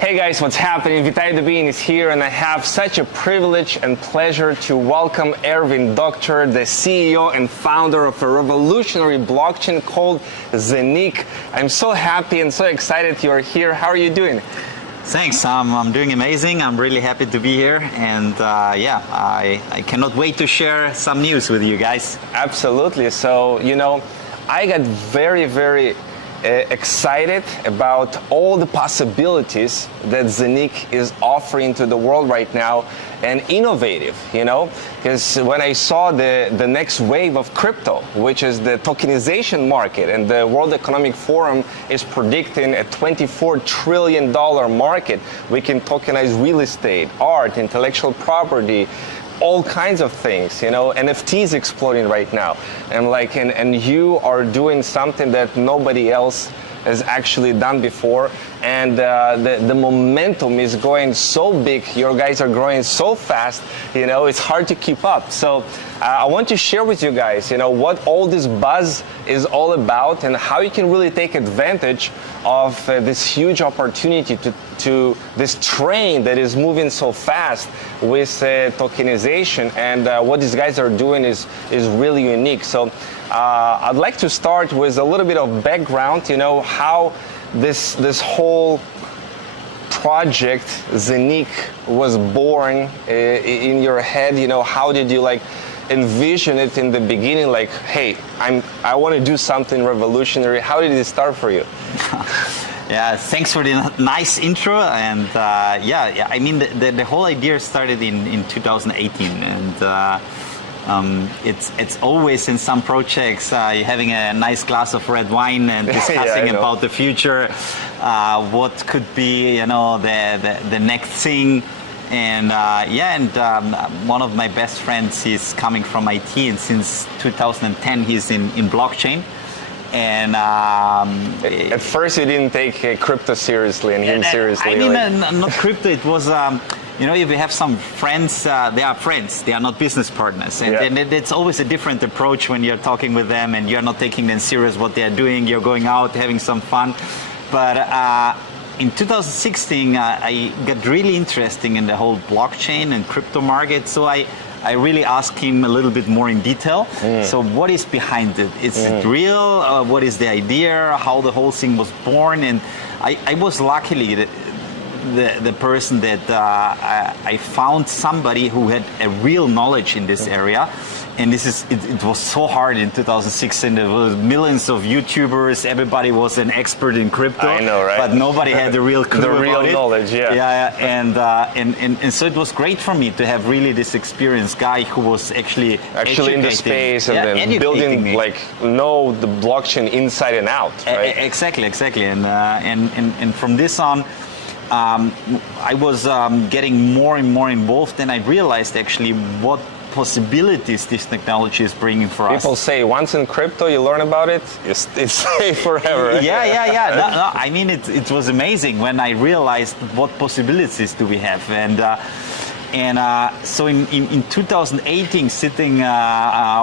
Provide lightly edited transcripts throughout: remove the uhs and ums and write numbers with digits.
Hey guys, what's happening? Vitaly Dubin is here, and I have such a privilege and pleasure to welcome Ervin Doctor, the CEO and founder of a revolutionary blockchain called Zeniq. I'm so happy and so excited you're here. How are you doing? Thanks, I'm doing amazing. I'm really happy to be here, and I cannot wait to share some news with you guys. Absolutely. So, I got very excited about all the possibilities that Zeniq is offering to the world right now, and innovative, because when I saw the next wave of crypto, which is the tokenization market, and the World Economic Forum is predicting a $24 trillion market. We can tokenize real estate, art, intellectual property, all kinds of things, NFTs exploding right now. And you are doing something that nobody else has actually done before, and the momentum is going so big. Your guys are growing so fast, it's hard to keep up. So I want to share with you guys, what all this buzz is all about, and how you can really take advantage of this huge opportunity to this train that is moving so fast with tokenization. And what these guys are doing is really unique. So I'd like to start with a little bit of background, how this whole project Zeniq was born in your head. How did you envision it in the beginning? Hey, I want to do something revolutionary. How did it start for you? Yeah, thanks for the nice intro. And I mean, the whole idea started in 2018, and it's always in some projects you're having a nice glass of red wine and discussing about the future, what could be the next thing. And one of my best friends, he's coming from IT, and since 2010 he's in blockchain. And at first you didn't take crypto seriously and him seriously. I mean, not crypto. It was if you have some friends, they are friends. They are not business partners, and it's always a different approach when you're talking with them and you're not taking them serious what they are doing. You're going out having some fun, but in 2016 I got really interested in the whole blockchain and crypto market. So I really asked him a little bit more in detail. So what is behind it? Is it real? What is the idea? How the whole thing was born? And I was luckily the person that I found somebody who had a real knowledge in this area. And it was so hard in 2016. There was millions of YouTubers. Everybody was an expert in crypto. I know, right? But nobody had the real clue about it. Knowledge, And so it was great for me to have really this experienced guy who was actually in the space and then building know the blockchain inside and out. Right? Exactly. And from this on, I was getting more and more involved, and I realized actually what possibilities this technology is bringing for us. People say once in crypto you learn about it, it's safe forever. No, I mean, it was amazing when I realized what possibilities do we have. So in 2018, sitting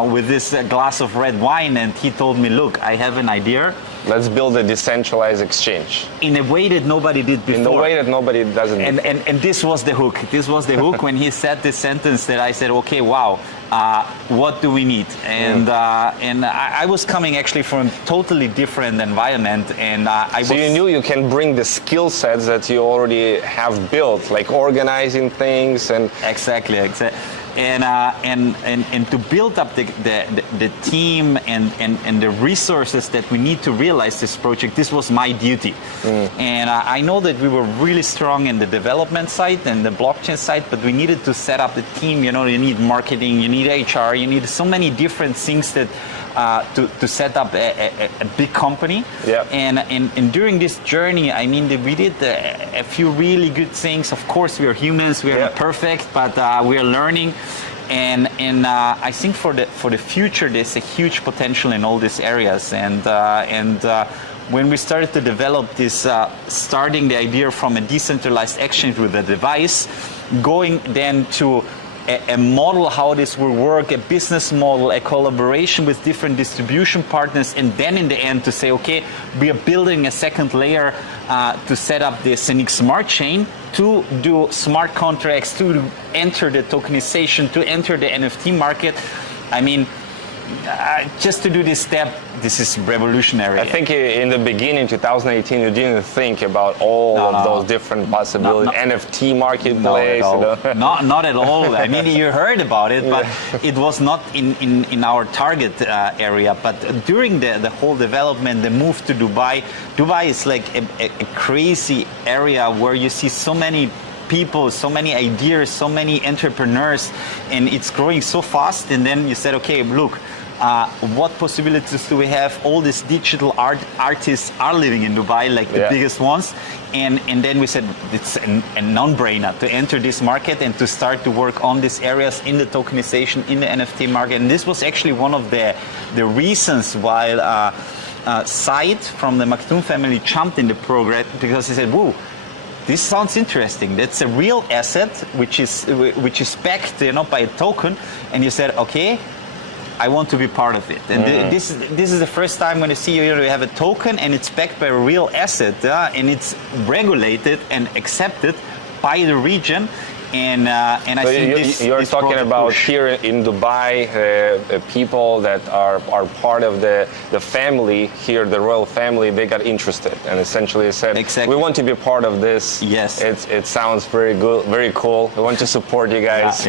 with this glass of red wine, and he told me, look, I have an idea. Let's build a decentralized exchange. In a way that nobody did before. In a way that nobody does it before. And this was the hook. This was the hook when he said this sentence that I said, okay, wow, what do we need? And I was coming actually from a totally different environment. And So you knew you can bring the skill sets that you already have built, like organizing things and... Exactly. And to build up the team and the resources that we need to realize this project, this was my duty. And I know that we were really strong in the development side and the blockchain side, but we needed to set up the team. You need marketing, you need HR, you need so many different things that to set up a big company. And during this journey, I mean, we did a few really good things. Of course, we are humans, we are not perfect, but we are learning. And I think for the future, there's a huge potential in all these areas. And when we started to develop this, starting the idea from a decentralized exchange with a device, going then to a model how this will work, a business model, a collaboration with different distribution partners, and then in the end to say, okay, we are building a second layer to set up the Zeniq smart chain to do smart contracts, to enter the tokenization, to enter the NFT market. I mean, just to do this step, this is revolutionary. I think in the beginning, 2018, you didn't think about all of those different possibilities. NFT marketplace. Not at all. I mean, you heard about it, but it was not in our target area. But during the whole development, the move to Dubai is like a crazy area where you see so many people, so many ideas, so many entrepreneurs, and it's growing so fast. And then you said, okay, look, what possibilities do we have? All these digital artists are living in Dubai, like the biggest ones. And then we said it's a non-brainer to enter this market and to start to work on these areas in the tokenization, in the NFT market. And this was actually one of the reasons why Said from the Maktoum family jumped in the program, because he said, whoa, this sounds interesting. That's a real asset which is backed, by a token, and you said, okay, I want to be part of it. And this is the first time when you see you have a token and it's backed by a real asset, and it's regulated and accepted by the region. And I think you're talking about here in Dubai, people that are part of the family here, the royal family. They got interested and essentially said, "We want to be a part of this." Yes, it sounds very good, very cool. We want to support you guys.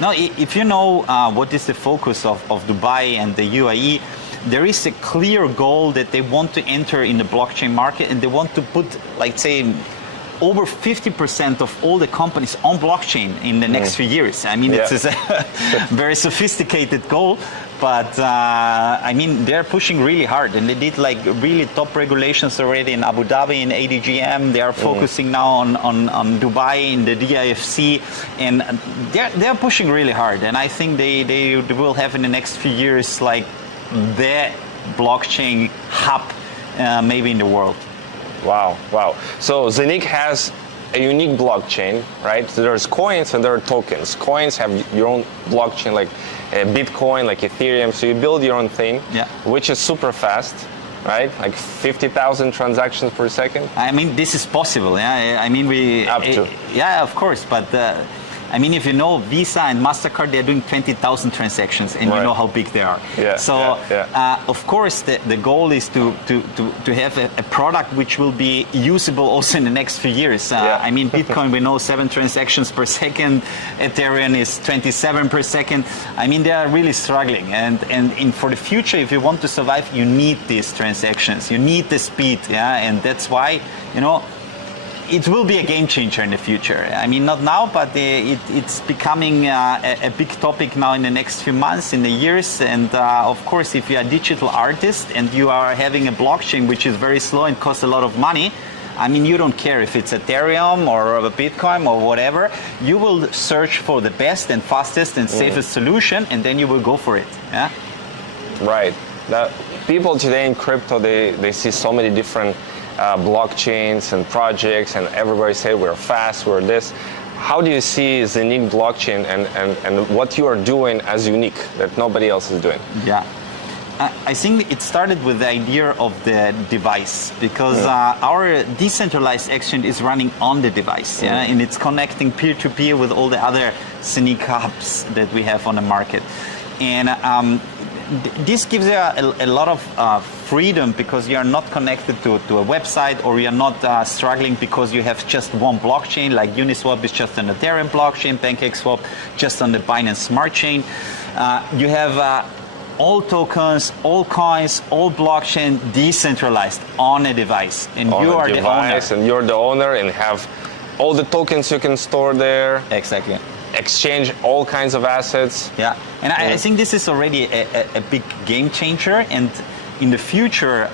Now, if you know what is the focus of Dubai and the UAE, there is a clear goal that they want to enter in the blockchain market, and they want to put, like, say, over 50% of all the companies on blockchain in the next few years. I mean, it's a very sophisticated goal, but I mean, they're pushing really hard, and they did like really top regulations already in Abu Dhabi, in ADGM. They are focusing now on Dubai, in the DIFC, and they're pushing really hard. And I think they will have in the next few years like the blockchain hub maybe in the world. Wow. So Zeniq has a unique blockchain, right? So there's coins and there are tokens. Coins have your own blockchain, like Bitcoin, like Ethereum. So you build your own thing, which is super fast, right? Like 50,000 transactions per second. I mean, this is possible. Yeah, I mean, yeah, of course, but. I mean, if you know Visa and MasterCard, they're doing 20,000 transactions, and you know how big they are. Of course, the goal is to have a product which will be usable also in the next few years. I mean, Bitcoin, we know 7 transactions per second. Ethereum is 27 per second. I mean, they are really struggling. And for the future, if you want to survive, you need these transactions. You need the speed. And that's why, it will be a game changer in the future. I mean, not now, but it's becoming a big topic now in the next few months, in the years. And of course, if you're a digital artist and you are having a blockchain which is very slow and costs a lot of money, I mean, you don't care if it's Ethereum or a Bitcoin or whatever. You will search for the best and fastest and safest solution, and then you will go for it. Right. Now, people today in crypto, they see so many different blockchains and projects, and everybody say we're fast, we're this. How do you see Zeniq blockchain and what you are doing as unique that nobody else is doing? I think it started with the idea of the device, because our decentralized exchange is running on the device, and it's connecting peer-to-peer with all the other Zeniq hubs that we have on the market. And this gives you a lot of freedom, because you are not connected to a website, or you're not struggling because you have just one blockchain, like Uniswap is just an Ethereum blockchain, PancakeSwap just on the Binance Smart Chain. You have all tokens, all coins, all blockchain decentralized on a device, and you are the owner. And you're the owner, and have all the tokens you can store there. Exactly. Exchange all kinds of assets. And I think this is already a big game changer, and in the future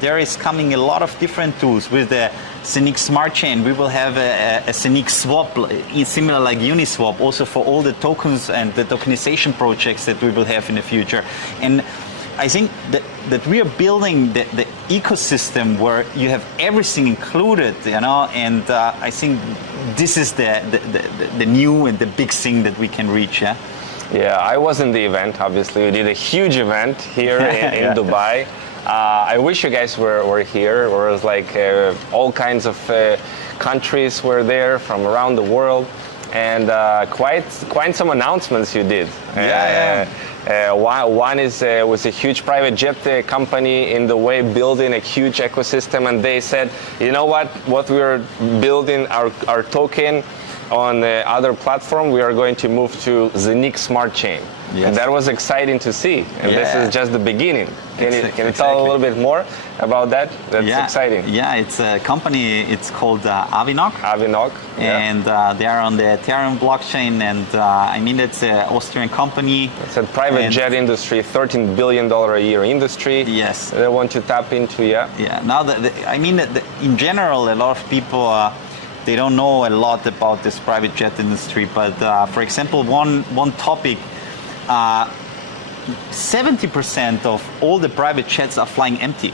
there is coming a lot of different tools. With the Zeniq Smart Chain, we will have a Zeniq Swap, similar like Uniswap, also for all the tokens and the tokenization projects that we will have in the future. And I think that we are building the ecosystem where you have everything included, and I think this is the new and the big thing that we can reach. Yeah. Yeah, I was in the event. Obviously, we did a huge event here in Dubai. I wish you guys were here. Where it was like all kinds of countries were there from around the world, and quite some announcements you did. One was a huge private jet company in the way building a huge ecosystem, and they said, you know what we're building our token on the other platform, we are going to move to Zeniq Smart Chain. Yes. And that was exciting to see. And this is just the beginning. Can you tell a little bit more about that? That's exciting. Yeah, it's a company, it's called Zeniq. Zeniq. And they are on the Ethereum blockchain. And I mean, it's an Austrian company. It's a private jet industry, $13 billion a year industry. Yes. They want to tap into, Yeah. Now, I mean, in general, a lot of people, they don't know a lot about this private jet industry. But for example, one topic, 70% of all the private jets are flying empty.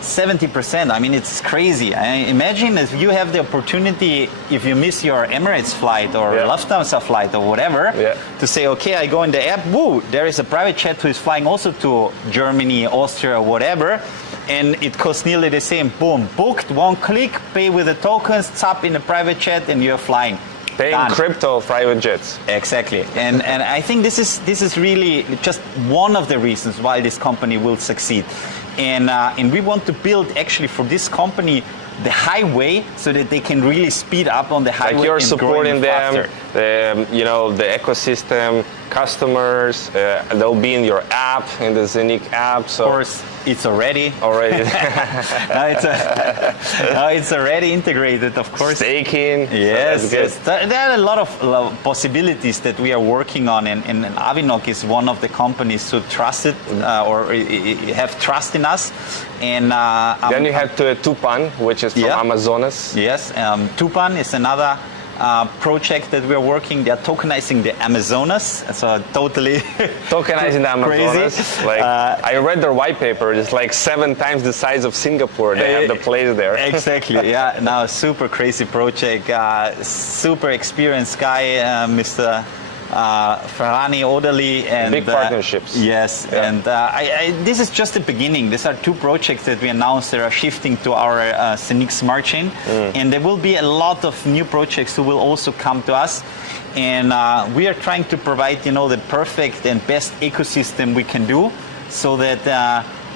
70%. I mean, it's crazy. Imagine if you have the opportunity, if you miss your Emirates flight or Lufthansa flight or whatever, to say, okay, I go in the app, woo, there is a private jet who is flying also to Germany, Austria, or whatever, and it costs nearly the same. Boom, booked, one click, pay with the tokens, tap in a private jet, and you're flying. Paying crypto private jets. Exactly, and I think this is really just one of the reasons why this company will succeed, and we want to build actually for this company the highway so that they can really speed up on the highway. Like you're supporting them, faster. the ecosystem, customers. They'll be in your app, in the Zeniq app. So of course, it's already. It's already integrated, of course. Staking. Yes, so yes. There are a lot of possibilities that we are working on, and Zeniq is one of the companies who trust it or have trust in us. And then you have Tupan, which is from Amazonas. Yes, Tupan is another project that we're working. They're tokenizing the Amazonas, so totally tokenizing the Amazonas. Crazy. Like I read their white paper. It's like 7 times the size of Singapore. They have the place there. Exactly. Yeah. Now, super crazy project. Super experienced guy, Mr. Ferrani Odali, and big partnerships. Yes, and this is just the beginning. These are 2 projects that we announced that are shifting to our Zeniq Smart Chain, and there will be a lot of new projects who will also come to us. And we are trying to provide, the perfect and best ecosystem we can do, so that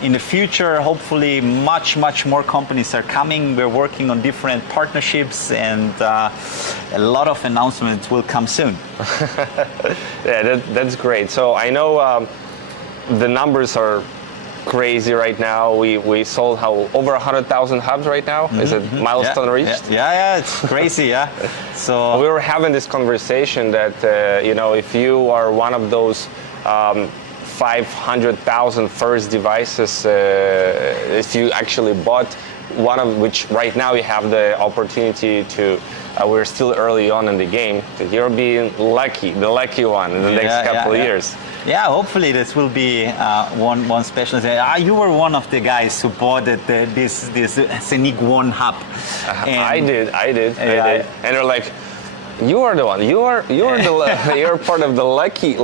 in the future, hopefully, much more companies are coming. We're working on different partnerships, and a lot of announcements will come soon. That's great. So I know the numbers are crazy right now. We sold over 100,000 hubs right now. Is it milestone reached? Yeah, it's crazy. Yeah. So we were having this conversation that if you are one of those 500,000 first devices, if you actually bought one of which right now you have the opportunity to, we're still early on in the game, that you're being lucky, the lucky one in the next couple of years. Yeah, hopefully this will be one special thing. You were one of the guys who bought this Zeniq One hub. I did. And they're like, you are the one. You're part of the lucky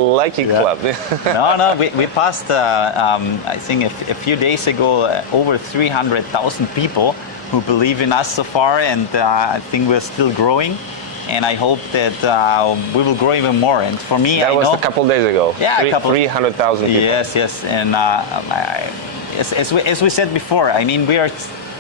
club. No. We passed. I think a few days ago, over 300,000 people who believe in us so far, and I think we're still growing. And I hope that we will grow even more. And for me, that was a couple days ago. Yeah, 300,000 people. Yes. And as we said before, I mean, we are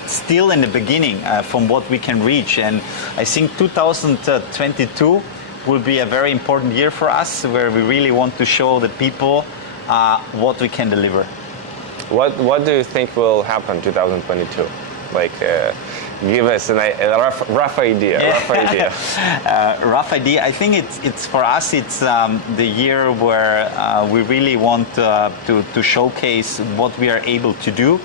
still in the beginning from what we can reach, and I think 2022 will be a very important year for us, where we really want to show the people what we can deliver. What do you think will happen 2022? Like, give us a rough idea. Rough idea. I think it's for us. It's the year where we really want to showcase what we are able to do.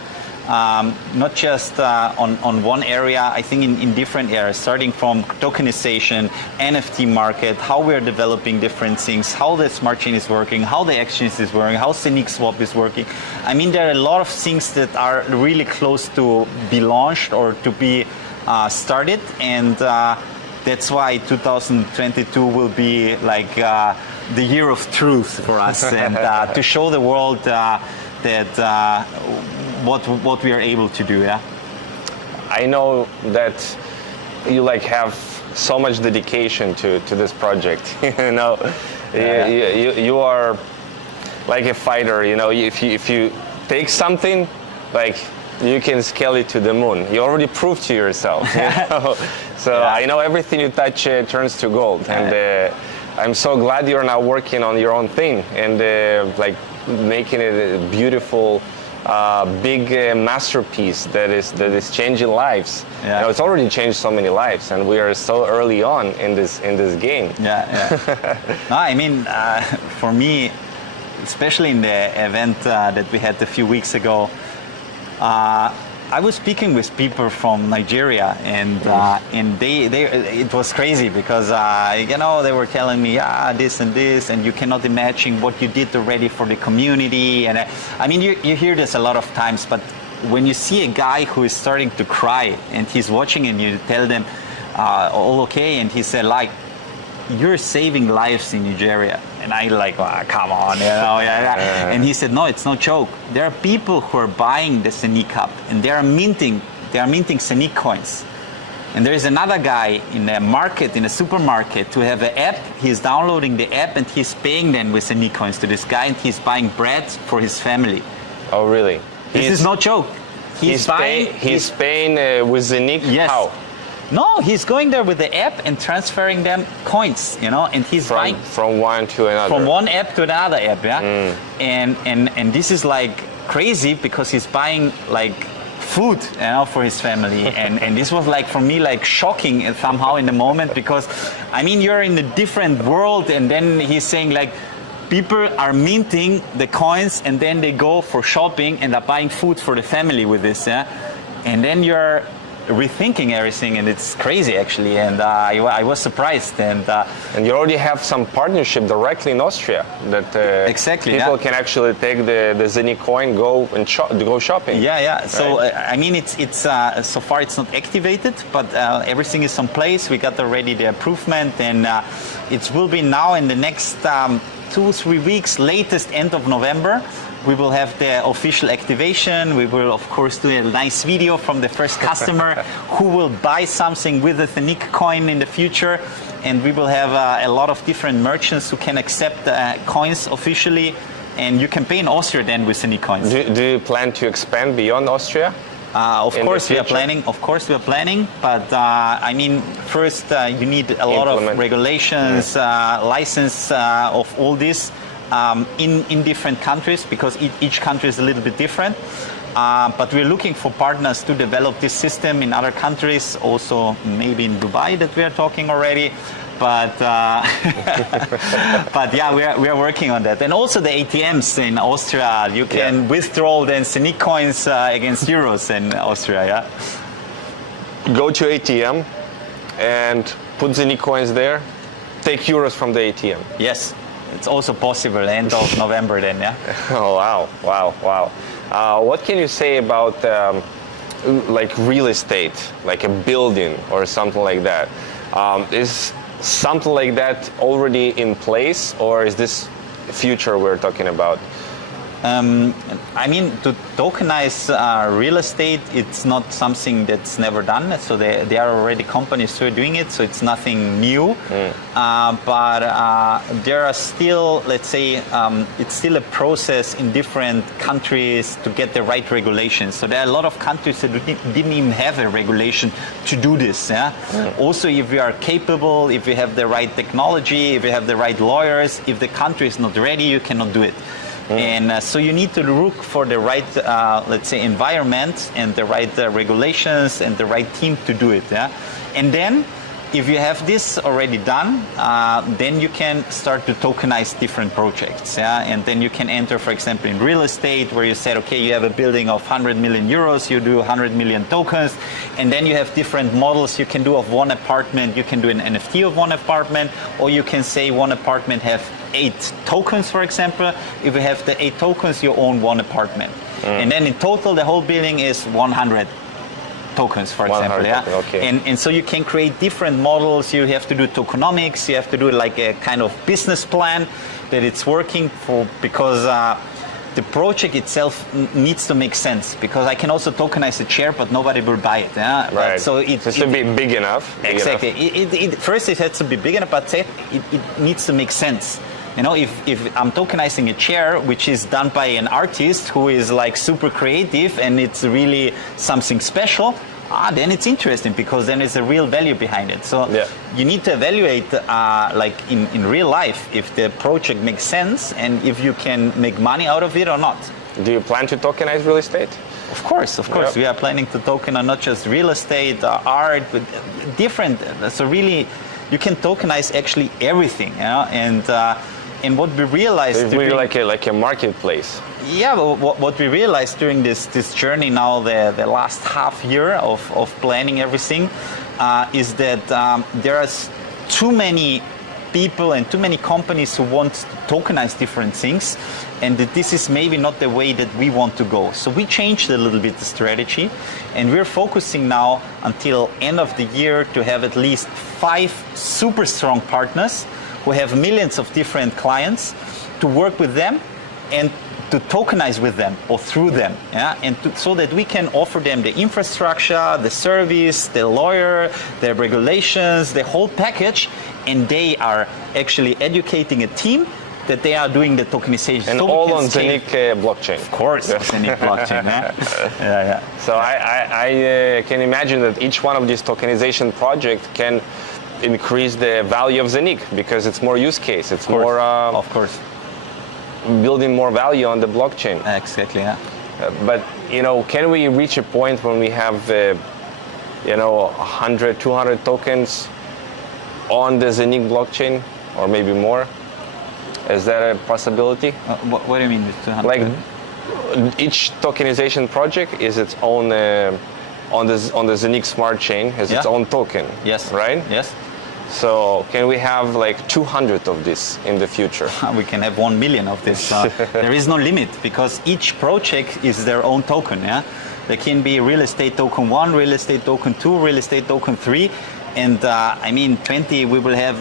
Not just on one area, I think in different areas, starting from tokenization, NFT market, how we're developing different things, how the smart chain is working, how the exchange is working, how Zeniq Swap is working. I mean, there are a lot of things that are really close to be launched or to be started, and that's why 2022 will be like the year of truth for us, and to show the world that what we are able to do. Yeah. I know that you like have so much dedication to this project. You know, you are like a fighter. You know, if you take something, like you can scale it to the moon. You already proved to yourself. You know? So I know everything you touch turns to gold, and I'm so glad you're now working on your own thing and like making it a beautiful. Big masterpiece that is changing lives. Yeah. You know, it's already changed so many lives, and we are so early on in this game. No, I mean, for me, especially in the event that we had a few weeks ago, I was speaking with people from Nigeria, and they it was crazy because you know, they were telling me this and this, and you cannot imagine what you did already for the community. And I mean, you hear this a lot of times, but when you see a guy who is starting to cry and he's watching, and you tell them all okay, and he said like, you're saving lives in Nigeria. And I like, come on, you know. And he said, no, it's no joke. There are people who are buying the Zeniq app, and they are minting Zeniq coins. And there is another guy in a market, in a supermarket, who have an app. He's downloading the app, and he's paying them with Zeniq coins to this guy, and he's buying bread for his family. Oh, really? This is no joke. He's paying with Zeniq? Yes. How? No, he's going there with the app and transferring them coins, you know, and he's buying from one to another. From one app to another app, yeah. And this is like crazy because he's buying like food, you know, for his family, and this was like for me like shocking somehow in the moment, because I mean, you're in a different world, and then he's saying like, people are minting the coins and then they go for shopping and are buying food for the family with this, yeah. And then you're rethinking everything, and it's crazy actually, and I was surprised, and you already have some partnership directly in Austria that exactly, people can actually take the Zeniq coin, go shopping. So right? I mean, it's so far it's not activated, but everything is in place. We got already the improvement, and it will be now in the next 2-3 weeks, latest end of November. We will have the official activation. We will, of course, do a nice video from the first customer who will buy something with the Zeniq coin in the future. And we will have a lot of different merchants who can accept coins officially. And you can pay in Austria then with Zeniq coins. Do you plan to expand beyond Austria? Of course we are planning. But I mean, first you need a lot of regulations, license of all this. In different countries, because each country is a little bit different. But we're looking for partners to develop this system in other countries, also maybe in Dubai that we are talking already. But but yeah, we are working on that. And also the ATMs in Austria, you can withdraw then Zeniq coins against euros in Austria. Yeah. Go to ATM and put Zeniq coins there. Take euros from the ATM. Yes. It's also possible end of November then, yeah? Oh, wow. What can you say about like real estate, like a building or something like that? Is something like that already in place, or is this future we're talking about? I mean, to tokenize real estate, it's not something that's never done. So there are already companies who are doing it, so it's nothing new. But there are still, let's say, it's still a process in different countries to get the right regulations. So there are a lot of countries that didn't even have a regulation to do this. Yeah? Also, if we are capable, if we have the right technology, if we have the right lawyers, if the country is not ready, you cannot do it. And so you need to look for the right, let's say, environment and the right regulations and the right team to do it. Yeah? And then, if you have this already done, then you can start to tokenize different projects. Yeah? And then you can enter, for example, in real estate, where you said, okay, you have a building of 100 million euros, you do 100 million tokens, and then you have different models you can do of one apartment. You can do an NFT of one apartment, or you can say one apartment have 8 tokens, for example. If you have the 8 tokens, you own one apartment. And then in total, the whole building is 100 tokens, for example. Yeah. Token, okay. And so you can create different models. You have to do tokenomics. You have to do like a kind of business plan that it's working for, because the project itself needs to make sense, because I can also tokenize a chair, but nobody will buy it. Yeah? Right. But so it has to be big enough. Exactly. First, it has to be big enough, but second, it needs to make sense. You know, if I'm tokenizing a chair, which is done by an artist who is like super creative and it's really something special, then it's interesting, because then there's a real value behind it. So you need to evaluate, like in real life, if the project makes sense and if you can make money out of it or not. Do you plan to tokenize real estate? Of course. Yep. We are planning to token not just real estate, art, but different. So really, you can tokenize actually everything. You know? And what we realized, it's really like a marketplace. Yeah, what we realized during this journey now, the last half year of planning everything, is that there are too many people and too many companies who want to tokenize different things, and that this is maybe not the way that we want to go. So we changed a little bit the strategy, and we're focusing now until end of the year to have at least 5 super strong partners who have millions of different clients, to work with them and to tokenize with them or through them, and so that we can offer them the infrastructure, the service, the lawyer, the regulations, the whole package, and they are actually educating a team that they are doing the tokenization. And so all on Zeniq blockchain. Of course, Zeniq blockchain. Yeah. So I can imagine that each one of these tokenization projects can increase the value of Zeniq, because it's more use case. It's more, of course, building more value on the blockchain. Exactly. Yeah. But can we reach a point when we have 100, 200 tokens on the Zeniq blockchain, or maybe more? Is that a possibility? What do you mean with 200? Like each tokenization project is its own on the Zeniq smart chain has its own token. Yes. Right? Yes. So can we have like 200 of this in the future? We can have 1 million of this. There is no limit, because each project is their own token. Yeah, there can be real estate token 1, real estate token 2, real estate token 3, and 20 we will have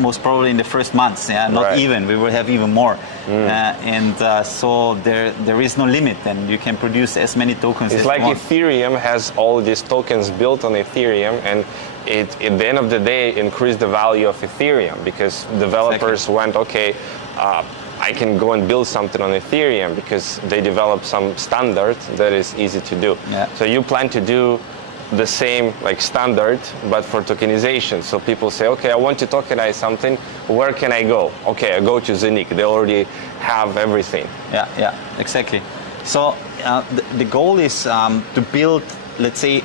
most probably in the first months. Yeah, not right. even. We will have even more. So there is no limit, and you can produce as many tokens. It's as like you want. Ethereum has all these tokens built on Ethereum, and it at the end of the day increased the value of Ethereum, because developers went, okay, I can go and build something on Ethereum because they developed some standard that is easy to do. Yeah. So you plan to do the same like standard, but for tokenization. So people say, okay, I want to tokenize something. Where can I go? Okay, I go to Zeniq. They already have everything. Yeah, exactly. So the goal is to build, let's say,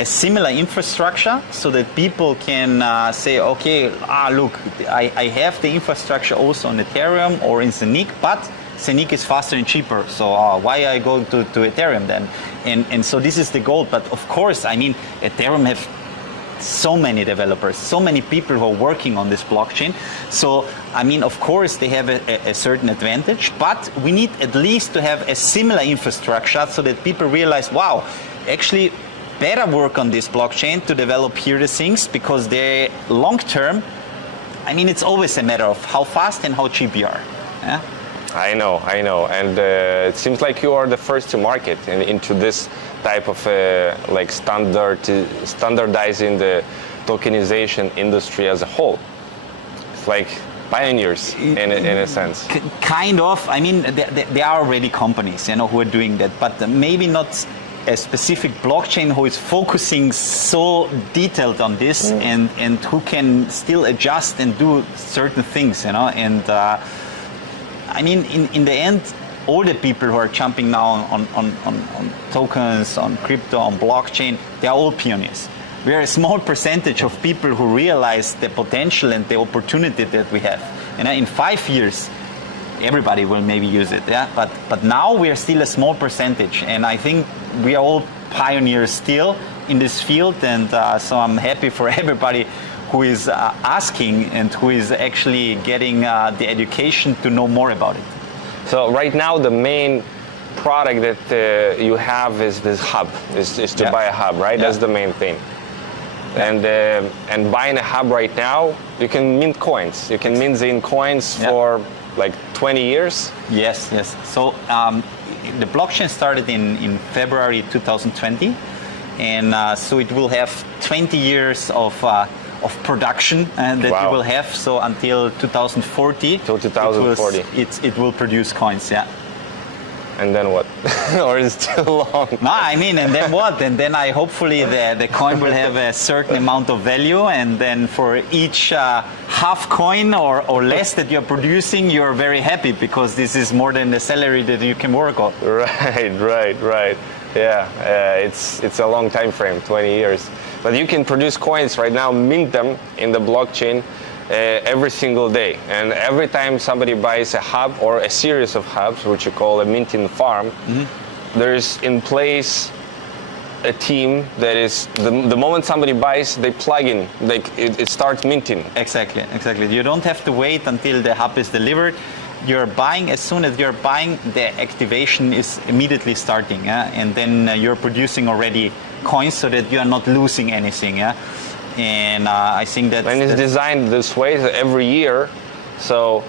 a similar infrastructure, so that people can say, okay, look, I have the infrastructure also on Ethereum or in Zeniq, but Zeniq is faster and cheaper, so why I go to Ethereum then? And so this is the goal. But of course, Ethereum have so many developers, so many people who are working on this blockchain. So, of course, they have a certain advantage, but we need at least to have a similar infrastructure, so that people realize, wow, actually better work on this blockchain to develop here the things, because they long term, it's always a matter of how fast and how cheap you are. Yeah? I know, and it seems like you are the first to market into this type of standardizing the tokenization industry as a whole. It's like pioneers in a sense. Kind of. There are already companies, who are doing that, but maybe not a specific blockchain who is focusing so detailed on this, and who can still adjust and do certain things, and in the end, all the people who are jumping now on tokens, on crypto, on blockchain, they are all pioneers. We are a small percentage of people who realize the potential and the opportunity that we have. In 5 years, everybody will maybe use it. Yeah, but now we are still a small percentage, and I think we are all pioneers still in this field. And so I'm happy for everybody who is asking and who is actually getting the education to know more about it. So right now the main product that you have is this hub, is to buy a hub, right? That's the main thing. And buying a hub right now, you can mint coins. You can mint Zeniq coins for like 20 years. Yes, yes. So the blockchain started in February 2020, and so it will have 20 years of production that you will have. So until 2040. Till 2040. It will produce coins. Yeah. And then what? Or is it too long? No, I mean, and then what? And then hopefully the coin will have a certain amount of value, and then for each half coin or less that you're producing, you're very happy because this is more than the salary that you can work on. Right. Yeah, it's a long time frame, 20 years. But you can produce coins right now, mint them in the blockchain every single day, and every time somebody buys a hub or a series of hubs, which you call a minting farm, there's in place a team that is the moment somebody buys, they plug in, it starts minting. Exactly. You don't have to wait until the hub is delivered. You're buying, as soon as you're buying, the activation is immediately starting, and then you're producing already coins so that you are not losing anything. And I think that it's designed this way that every year, so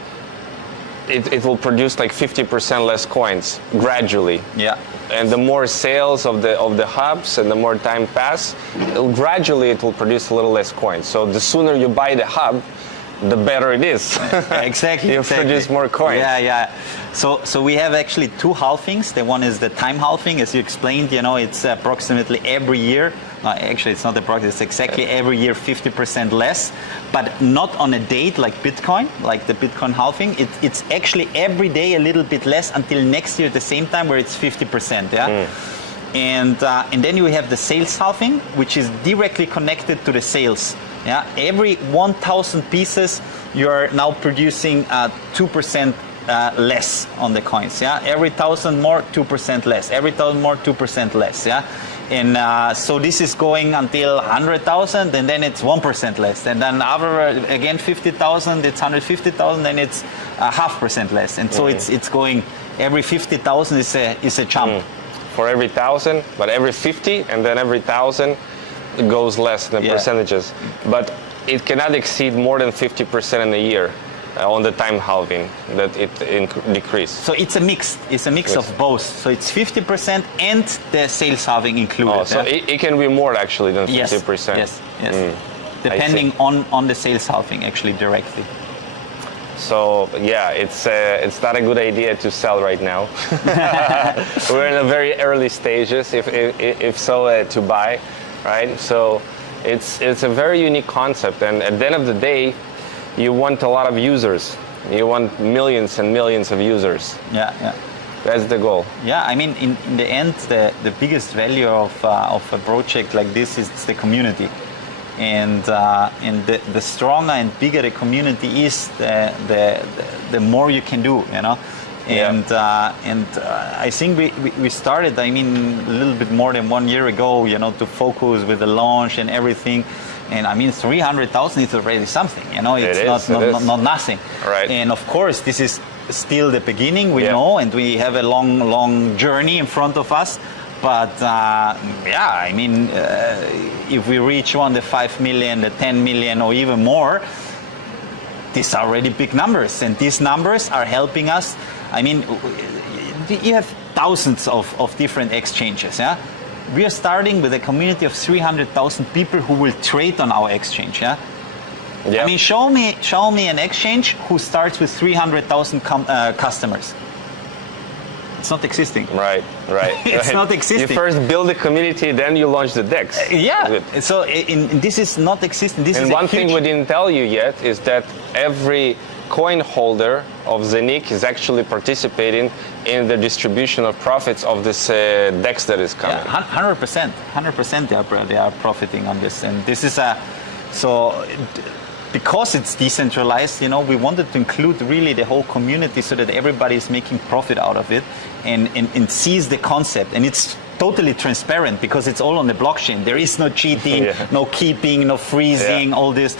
it will produce like 50% less coins gradually. Yeah. And the more sales of the hubs and the more time pass, gradually it will produce a little less coins. So the sooner you buy the hub, the better it is. Exactly. You produce more coins. Yeah. So we have actually two halvings. The one is the time halving, as you explained. It's approximately every year. Actually, it's not approximately. It's exactly every year 50% less, but not on a date like Bitcoin, like the Bitcoin halving. It's actually every day a little bit less until next year at the same time, where it's 50%. Yeah. And then you have the sales halving, which is directly connected to the sales. Yeah, every 1,000 pieces, you're now producing 2% less on the coins. Yeah, every 1,000 more, 2% less. Every 1,000 more, 2% less. Yeah, and so this is going until 100,000, and then it's 1% less. And then again 50,000, it's 150,000, then it's 0.5% less. And so it's going every 50,000 is a jump. For every 1,000, but every 50, and then every 1,000. It goes less in the percentages, but it cannot exceed more than 50% in a year on the time halving that it decreased. So it's a mix. It's a mix of both. So it's 50% and the sales halving included. Oh, so it can be more actually than 50%. Yes. Depending on the sales halving actually directly. So yeah, it's not a good idea to sell right now. We're in the very early stages, if so, to buy. Right, so it's a very unique concept, and at the end of the day, you want a lot of users. You want millions and millions of users. Yeah. That's the goal. Yeah, I mean, in the end, the biggest value of a project like this is the community, and the stronger and bigger the community is, the more you can do. And I think we started, I mean, a little bit more than 1 year ago, to focus with the launch and everything. And I mean, 300,000 is already something, it's not nothing. Right. And of course, this is still the beginning, we know, and we have a long journey in front of us. But I mean, if we reach the 5 million, the 10 million, or even more, these are already big numbers, and these numbers are helping us. I mean, you have thousands of different exchanges. Yeah, we are starting with a community of 300,000 people who will trade on our exchange. Yeah, I mean, show me an exchange who starts with 300,000 customers. It's not existing. Right. It's not existing. You first build a community, then you launch the DEX. So this is not existing. And one thing we didn't tell you yet is that every coin holder of Zeniq is actually participating in the distribution of profits of this DEX that is coming. 100% they are profiting on this, and this is because it's decentralized, we wanted to include really the whole community so that everybody is making profit out of it and sees the concept. And it's totally transparent because it's all on the blockchain. There is no cheating, no keeping, no freezing, all this.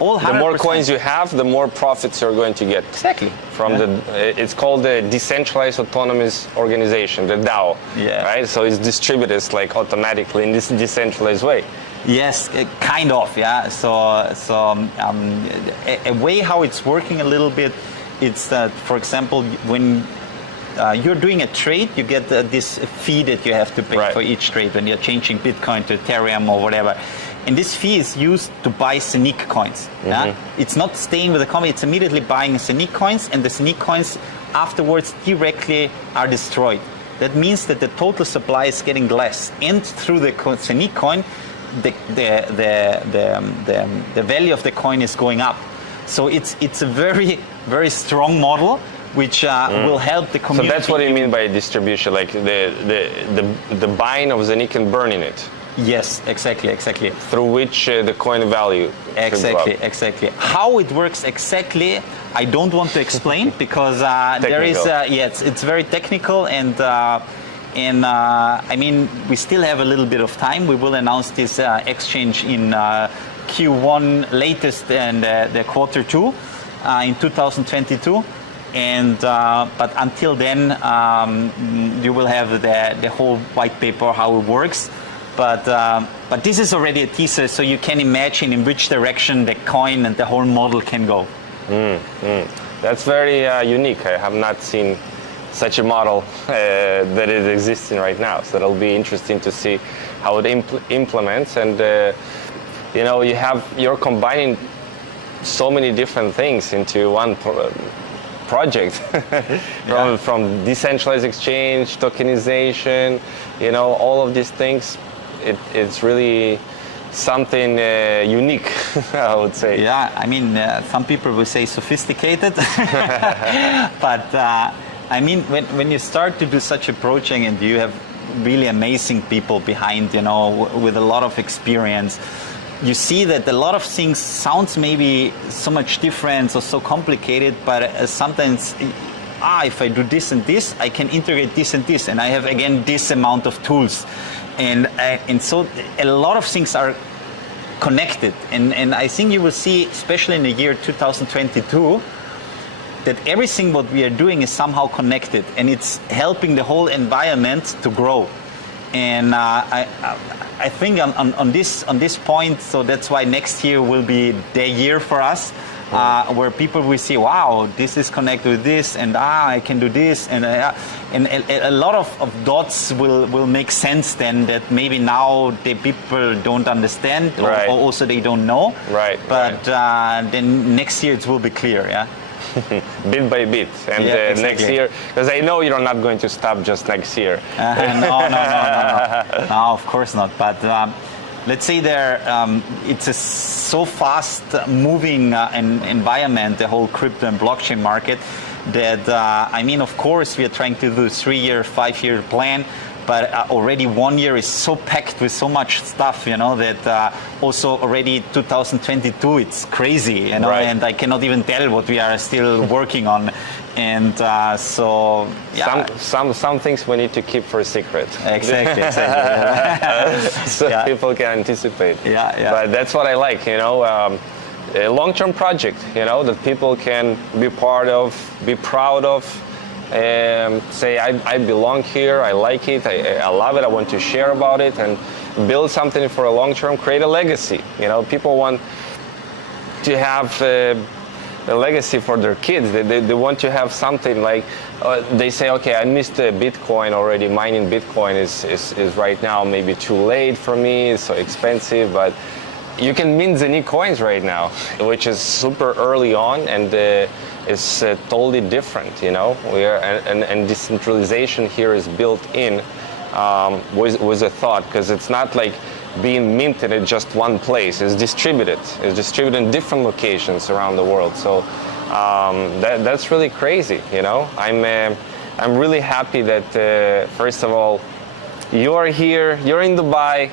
All the more 100%. coins you have, the more profits you're going to get. Exactly. From it's called the Decentralized Autonomous Organization, the DAO. Yeah. Right. So it's distributed like automatically in this decentralized way. Yes, kind of, yeah. So a way how it's working a little bit, it's that, for example, when you're doing a trade, you get this fee that you have to pay Right. for each trade when you're changing Bitcoin to Ethereum or whatever. And this fee is used to buy Zeniq coins. Yeah? It's not staying with the company, it's immediately buying Zeniq coins, and the Zeniq coins afterwards directly are destroyed. That means that the total supply is getting less. And through the Zeniq coin, the value of the coin is going up. So it's a very, very strong model which will help the community. So that's what you mean by distribution, like the buying of Zeniq and burning it. Yes, exactly. Through which the coin value. Exactly. How it works exactly, I don't want to explain because there is, it's very technical and I mean, we still have a little bit of time. We will announce this exchange in Q1 latest and the quarter 2 in 2022. And but until then, you will have the whole white paper how it works. But this is already a teaser, so you can imagine in which direction the coin and the whole model can go. That's very unique. I have not seen such a model that is existing right now. So it'll be interesting to see how it implements. And you're combining so many different things into one project, from decentralized exchange, tokenization, all of these things. It's really something unique, I would say. Yeah, I mean, some people will say sophisticated, but I mean, when you start to do such a project and you have really amazing people behind, with a lot of experience, you see that a lot of things sounds maybe so much different or so complicated, but sometimes, if I do this and this, I can integrate this and this, and I have again this amount of tools. And so a lot of things are connected. And I think you will see, especially in the year 2022, that everything what we are doing is somehow connected, and it's helping the whole environment to grow. And I think on this point, so that's why next year will be the year for us, where people will see, wow, this is connected with this, and I can do this, and a lot of dots will make sense then that maybe now the people don't understand, or also they don't know. Right. But then next year it will be clear, yeah. Bit by bit, and exactly. Next year, because I know you're not going to stop just next year. No, of course not. But let's say it's a so fast moving environment, the whole crypto and blockchain market, that I mean, of course, we are trying to do a 3-year, 5-year plan. But already 1 year is so packed with so much stuff, that also already 2022, it's crazy, Right. And I cannot even tell what we are still working on. And so, yeah. Some things we need to keep for a secret. Exactly. So people can anticipate. Yeah. But that's what I like, a long-term project, that people can be part of, be proud of. Say I belong here, I like it, I love it, I want to share about it, and build something for a long term, create a legacy. People want to have a legacy for their kids. They want to have something like, they say, okay, I missed Bitcoin already, mining Bitcoin is right now maybe too late for me, it's so expensive, but you can mint Zeniq coins right now, which is super early on, and it's totally different, We are, and decentralization here is built in with a thought, because it's not like being minted at just one place. It's distributed. It's distributed in different locations around the world. So that's really crazy, I'm really happy that first of all, you are here, you're in Dubai,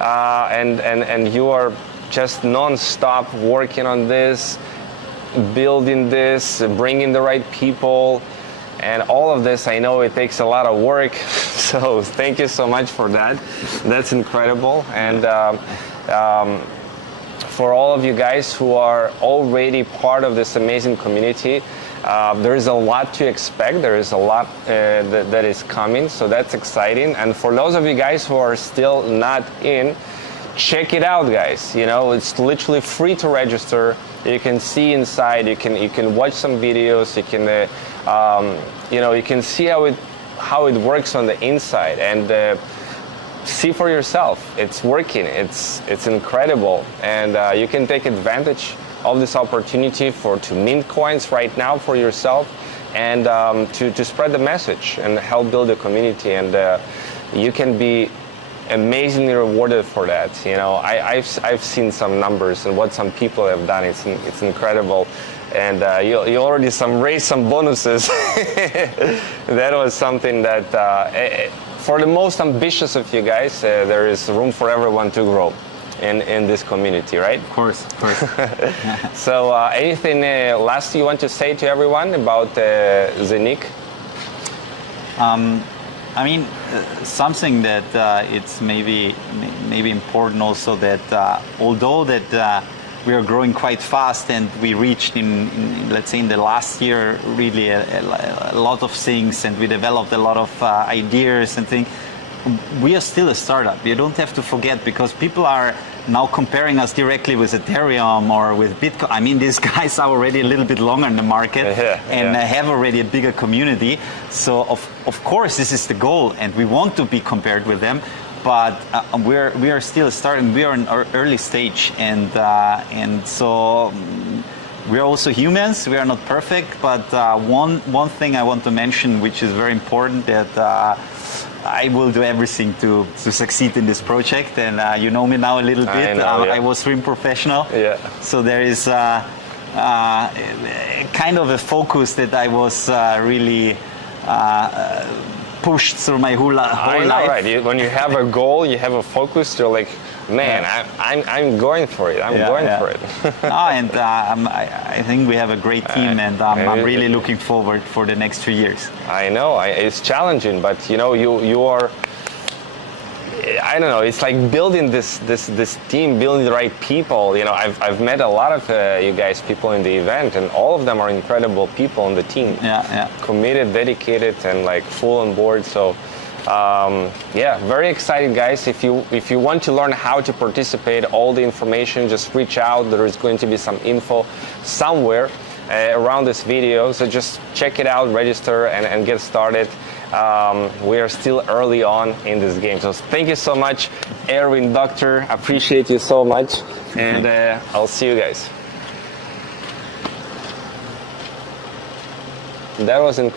and you are just non-stop working on this, building this, bringing the right people, and all of this. I know it takes a lot of work, so thank you so much for that. That's incredible. And for all of you guys who are already part of this amazing community. There is a lot to expect. There is a lot that is coming, so that's exciting. And for those of you guys who are still not in, check it out, guys. You know, it's literally free to register. You can see inside. You can watch some videos. You can you know, you can see how it works on the inside and see for yourself. It's working. It's incredible, and you can take advantage of this opportunity to mint coins right now for yourself, and to spread the message and help build a community. And you can be amazingly rewarded for that. You know, I've seen some numbers and what some people have done. It's incredible. And you already raised some bonuses. That was something that for the most ambitious of you guys, there is room for everyone to grow in this community, right? Of course, of course. So anything last you want to say to everyone about Zeniq? I mean, something that it's maybe important also, that although that we are growing quite fast, and we reached in let's say in the last year really a lot of things, and we developed a lot of ideas and things, we are still a startup. You don't have to forget, because people are now comparing us directly with Ethereum or with Bitcoin. I mean, these guys are already a little bit longer in the market and have already a bigger community. So of course this is the goal, and we want to be compared with them. But we are still starting. We are in our early stage, and so we are also humans. We are not perfect. But one thing I want to mention, which is very important, that I will do everything to succeed in this project. And you know me now a little bit. I was swim professional. Yeah. So there is kind of a focus that I was really pushed through my whole life. Right? When you have a goal, you have a focus. You're like, man, I'm going for it. I'm going for it. And I think we have a great team, and I'm really looking forward for the next 2 years. I know it's challenging, but you know, you are. I don't know. It's like building this team, building the right people. You know, I've met a lot of you guys, people in the event, and all of them are incredible people on the team. Committed, dedicated, and like full on board. So, yeah, very excited, guys. If you want to learn how to participate, all the information, just reach out. There is going to be some info somewhere around this video. So just check it out, register, and get started. We are still early on in this game. So thank you so much, Erwin, Doctor. Appreciate you so much. And I'll see you guys. That was incredible.